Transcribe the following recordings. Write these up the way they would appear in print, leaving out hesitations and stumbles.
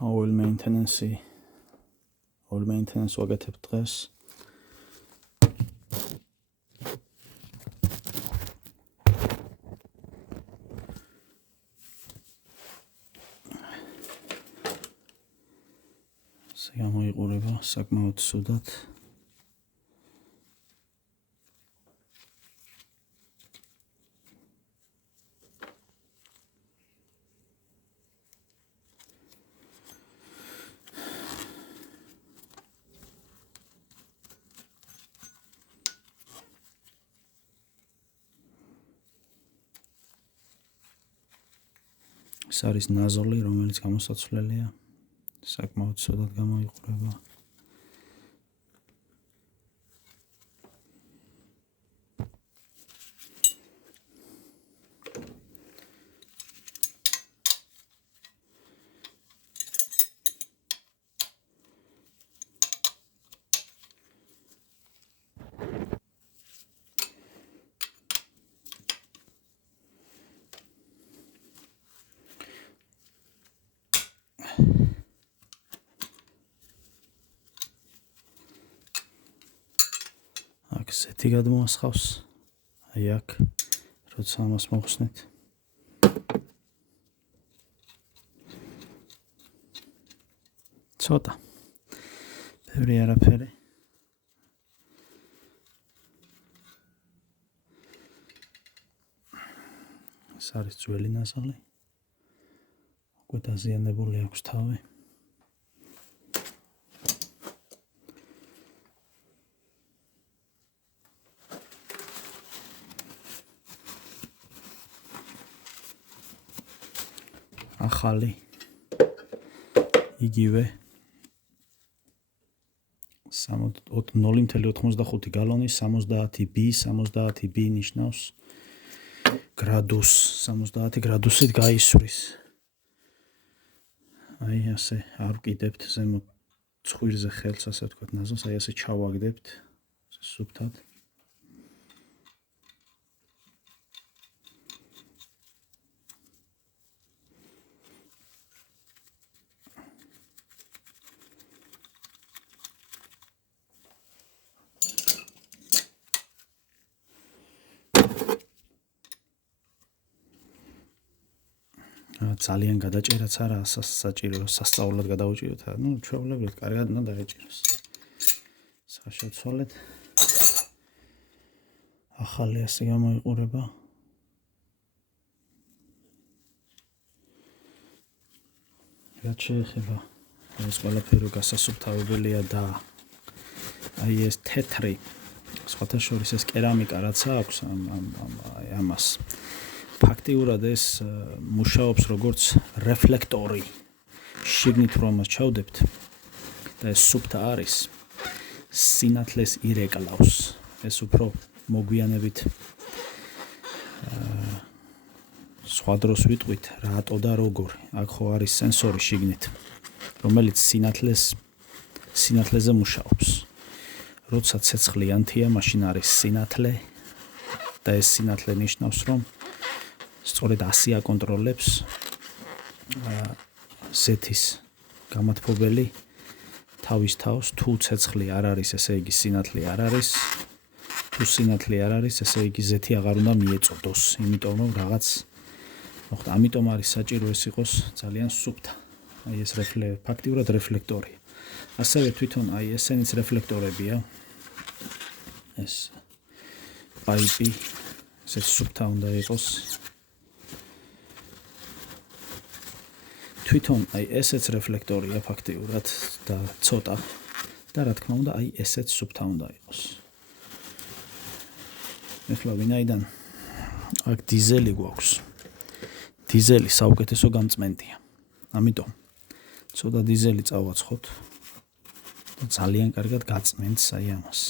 oil maintenance ვაკეთებ დღეს. გამოიყურება საკმაოდ სუდად. ეს არის ნაზოლი, რომელიც გამოსაცვლელია. საკმაოდ სუდად გამოიყურება. ზეთი გადმოასხავს. აი აქ, როცა ამას მოხსნით. ცოტა. ბევრი არაფერი. ეს არის ძველი ნაზოლი. უკვე დაზიანებული აქვს თავი. ახალი იგივე 0.85 გალონი 70 B ნიშნავს გრადუს 70 გრადუსით გაისვრის. აი ასე არ ვკიდებთ ზემოთ ცხვირზე ხელს, ასე ვთქვათ, ნაზოლს, აი ასე ჩავაგდებთ სუფთად. ძალიან გადაჭერაც არა, საჭირო სასწაულად გადაუჭიროთ. ჩვეულებრივ კარგად უნდა დაეჭიროს. საშუალებით ახალი ასე გამოიყურება. რაც შეეხება ეს ყველაფერი გასასუფთავებელია და აი ეს თეთრი სხვათა შორის ეს კერამიკა რაც აქვს ამას ფაქტიურად ეს მუშაობს როგორც რეფლექტორი. შიგნით რომ მას ჩავდებთ და ეს სუფთა არის, სინათლეს ირეკლავს. ეს უფრო მოგვიანებით სხვა დროს ვიტყვით რატო და როგორ. აქ ხო არის სენსორი შიგნით, რომელიც სინათლეზე მუშაობს. როცა ცეცხლიანთია, მაშინ არის სინათლე და ეს სინათლე ნიშნავს, რომ სწორედ ასე აკონტროლებს ზეთის გამათბობელი თავის თავს. თუ ცეცხლი არ არის, ესე იგი სინათლე არ არის. თუ სინათლე არ არის, ესე იგი ზეთი აღარ უნდა მიეწოდოს, იმიტომ რომ რაღაც მოხდა. ამიტომ არის საჭირო ეს იყოს ძალიან სუფთა. აი ეს ფაქტიურად რეფლექტორია. ასევე თვითონ აი ესენიც რეფლექტორებია. ეს პაიპი ესეც სუფთა უნდა იყოს. თვითონ აი ესეც რეფლექტორია ფაქტიურად და ცოტა და რა თქმა უნდა აი ესეც სუფთა უნდა იყოს. ეხლა ვინაიდან აქ დიზელი გვაქვს. დიზელი საუკეთესო გამწმენდია. ამიტომ ცოტა დიზელი წავაცხოთ და ძალიან კარგად გაწმენდს აი ამას.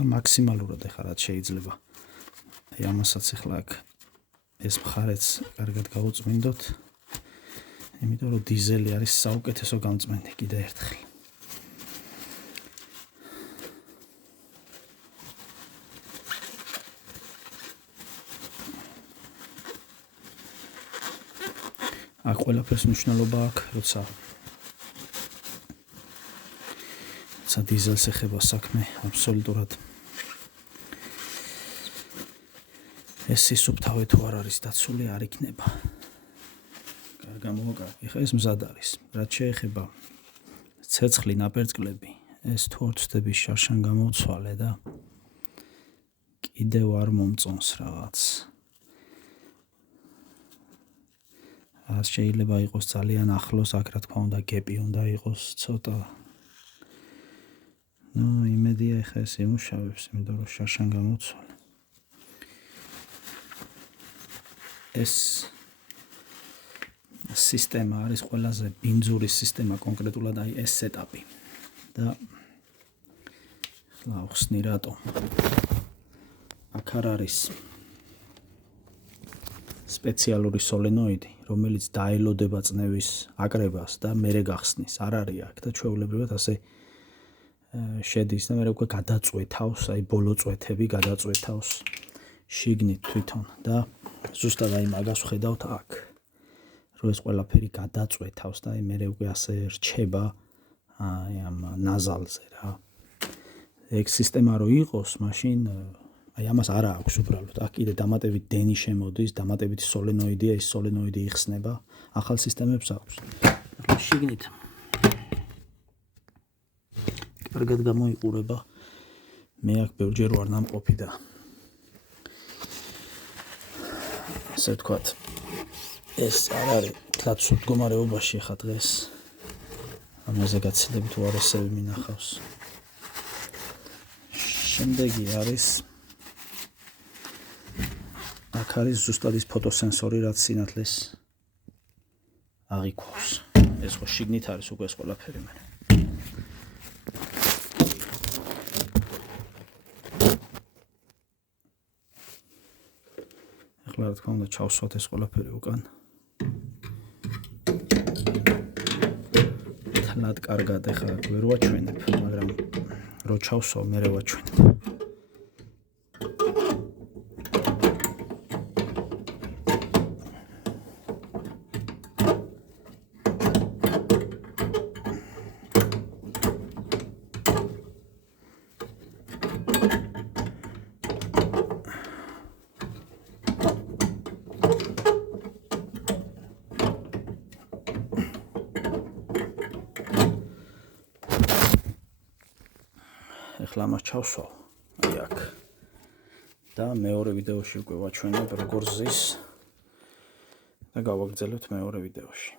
მაქსიმალურად ეხლა რაც შეიძლება. აი ამასაც ეხლა აქ ეს მხარეც კარგად გავუწმინდოთ. იმიტომ რომ დიზელი არის საუკეთესო გამწმენდი კიდე ერთხელ. აქ ყველაფერს მნიშვნელობა აქვს, როცა დიზელს ეხება საქმე აბსოლუტურად. ეს სისუფთავე თუ არ არის დაცული, არ იქნება. გამოვაკარგე. ეხლა ეს მზად არის. რაც შეეხება ცეცხლი ნაპერწკლები, ეს თუ არ ვწდები შარშან გამოვცვალე და კიდევ არ მომწონს რაღაც. შეიძლება იყოს ძალიან ახლოს, აქ რა თქმა უნდა გეპი უნდა იყოს ცოტა. იმედია ეხლა ეს იმუშავებს, იმიტომ რომ შარშან გამოვცვალე. ეს სისტემა არის ყველაზე ბინძური სისტემა კონკრეტულად აი ეს სეტაპი და ახლა ახსნი რატომ აქ არ არის სპეციალური სოლენოიდი, რომელიც დაელოდება წნევის აკრებას და მერე გახსნის. არ არის აქ და ჩვეულებრივად ასე შედის და მერე უკვე გადაწვეთავს, აი ბოლო წვეთები გადაწვეთავს შიგნით თვითონ და ზუსტად აი მაგას ვხედავთ აქ. რომ ეს ყველაფერი გადაწვეთავს და აი მერე უკვე ასე რჩება აი ამ ნაზალზე რა. ეგ სისტემა რო იყოს, მაშინ აი ამას არა აქვს უბრალოდ. აქ კიდე დამატებით დენი შემოდის, დამატებით სოლენოიდია, ეს სოლენოიდი იხსნება, ახალ სისტემებს აქვს. ახლა შიგნით კარგად გამოიყურება. მე აქ ბევრჯერ ვარ ნამყოფი და ასე ვთქვათ, ეს არ არის თლად სულ მდგომარეობაში ხა დღეს. ამაზე გაცილებით უარესები მინახავს. შემდეგი არის აქ არის ზუსტად ის ფოტოსენსორი, რაც სინათლეს აღიქვავს. ეს ხო შიგნით არის უკვე ეს ყველაფერი მე. ახლა რა თქმა უნდა ჩავსვათ ეს ყველაფერი უკან. თლად კარგად ახლა ვერ ვაჩვენებ, მაგრამ რო ჩავსვავ მერე ვაჩვენებ. ახლა ამას ჩავსვავ აი აქ და მეორე ვიდეოში უკვე ვაჩვენებ როგორ ზის და გავაგრძელებთ მეორე ვიდეოში.